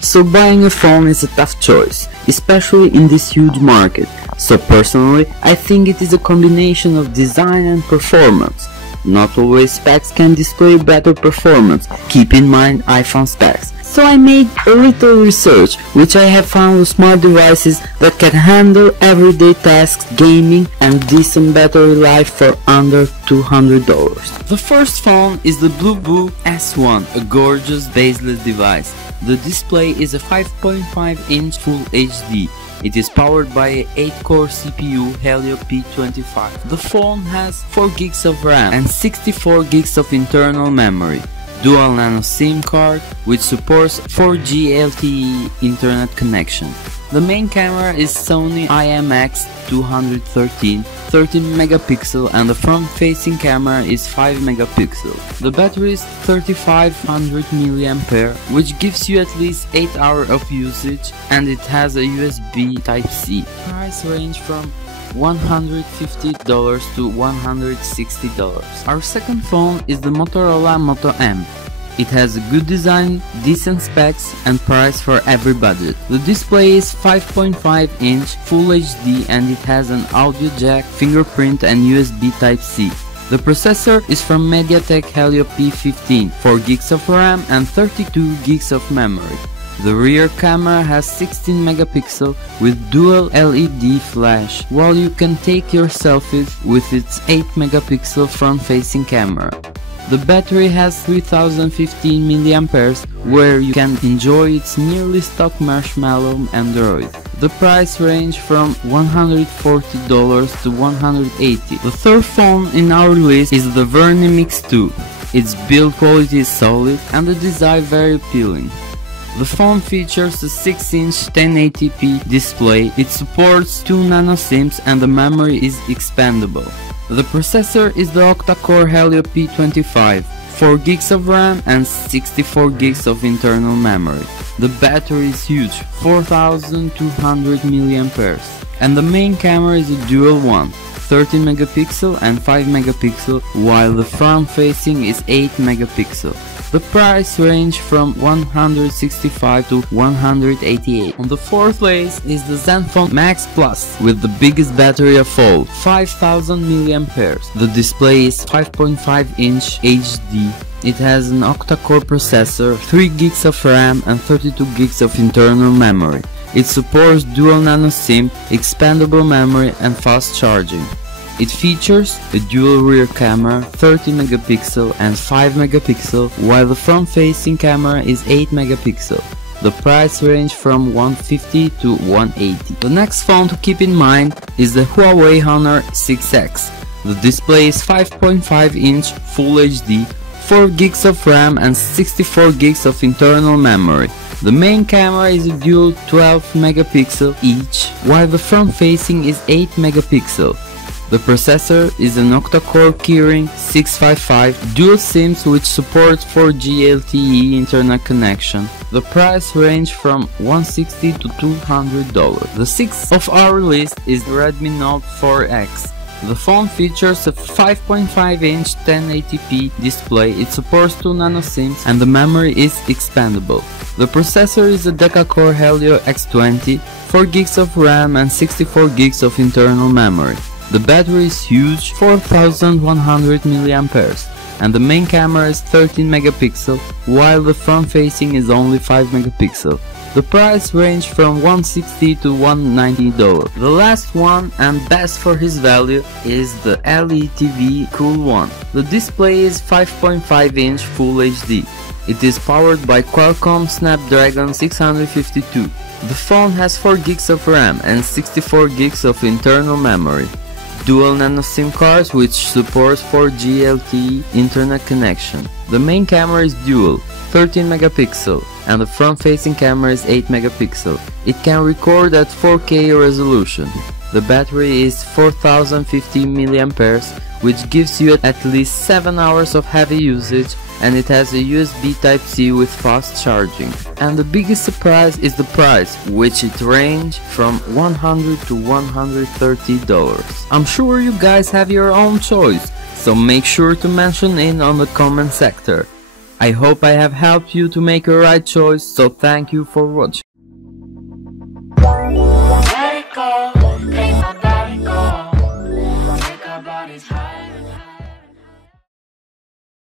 So buying a phone is a tough choice, especially in this huge market. So personally, I think it is a combination of design and performance. Not always specs can display better performance, keep in mind iPhone specs. So I made a little research, which I have found with smart devices that can handle everyday tasks, gaming and decent battery life for under $200. The first phone is the bluboo S1, a gorgeous baseless device. The display is a 5.5-inch Full HD. It is powered by an 8-core CPU Helio P25. The phone has 4 GB of RAM and 64 GB of internal memory. Dual nano SIM card which supports 4G LTE internet connection. The main camera is Sony IMX213, 13 megapixel, and the front-facing camera is 5 megapixel. The battery is 3500 mAh, which gives you at least 8 hours of usage, and it has a USB Type-C. Price range from $150 to $160. Our second phone is the Motorola Moto M. It has a good design, decent specs and price for every budget. The display is 5.5-inch Full HD and it has an audio jack, fingerprint and USB Type-C. The processor is from MediaTek Helio P15, 4 GB of RAM and 32 GB of memory. The rear camera has 16 megapixel with dual LED flash, while you can take your selfies with its 8 megapixel front-facing camera. The battery has 3015 mAh, where you can enjoy its nearly stock marshmallow Android. The price range from $140 to $180. The third phone in our list is the Verna Mix 2. Its build quality is solid and the design very appealing. The phone features a 6-inch 1080p display, it supports 2 nano SIMs and the memory is expandable. The processor is the octa-core Helio P25, 4 GB of RAM and 64 GB of internal memory. The battery is huge, 4200 mAh, and the main camera is a dual one, 13 megapixel and 5 megapixel, while the front facing is 8 megapixel. The price range from $165 to $188. On the fourth place is the Zenfone Max Plus with the biggest battery of all, 5000 mAh. The display is 5.5-inch HD. It has an octa-core processor, 3 GB of RAM and 32 GB of internal memory. It supports dual nano SIM, expandable memory and fast charging. It features a dual rear camera, 30 megapixel and 5 megapixel, while the front-facing camera is 8 megapixel. The price range from $150 to $180. The next phone to keep in mind is the Huawei Honor 6X. The display is 5.5-inch Full HD, 4 GB of RAM and 64 GB of internal memory. The main camera is a dual 12 megapixel each, while the front facing is 8 megapixel. The processor is an octa-core Kirin 655 dual SIMs which supports 4G LTE internet connection. The price range from $160 to $200. The sixth of our list is the Redmi Note 4X. The phone features a 5.5-inch 1080p display, it supports 2 nano SIMs and the memory is expandable. The processor is a deca-core Helio X20, 4 GB of RAM and 64 GB of internal memory. The battery is huge, 4100 mAh, and the main camera is 13 megapixel, while the front facing is only 5 megapixel. The price range from $160 to $190. The last one and best for his value is the LeTV Cool one. The display is 5.5-inch Full HD. It is powered by Qualcomm Snapdragon 652. The phone has 4 GB of RAM and 64 GB of internal memory. Dual nano SIM cards which supports 4G LTE internet connection. The main camera is dual, 13 megapixel, and the front-facing camera is 8 megapixel. It can record at 4K resolution. The battery is 4050 mAh, which gives you at least 7 hours of heavy usage and it has a USB Type-C with fast charging. And the biggest surprise is the price, which it ranges from $100 to $130. I'm sure you guys have your own choice, so make sure to mention it on the comment sector. I hope I have helped you to make a right choice, so thank you for watching. Let it go.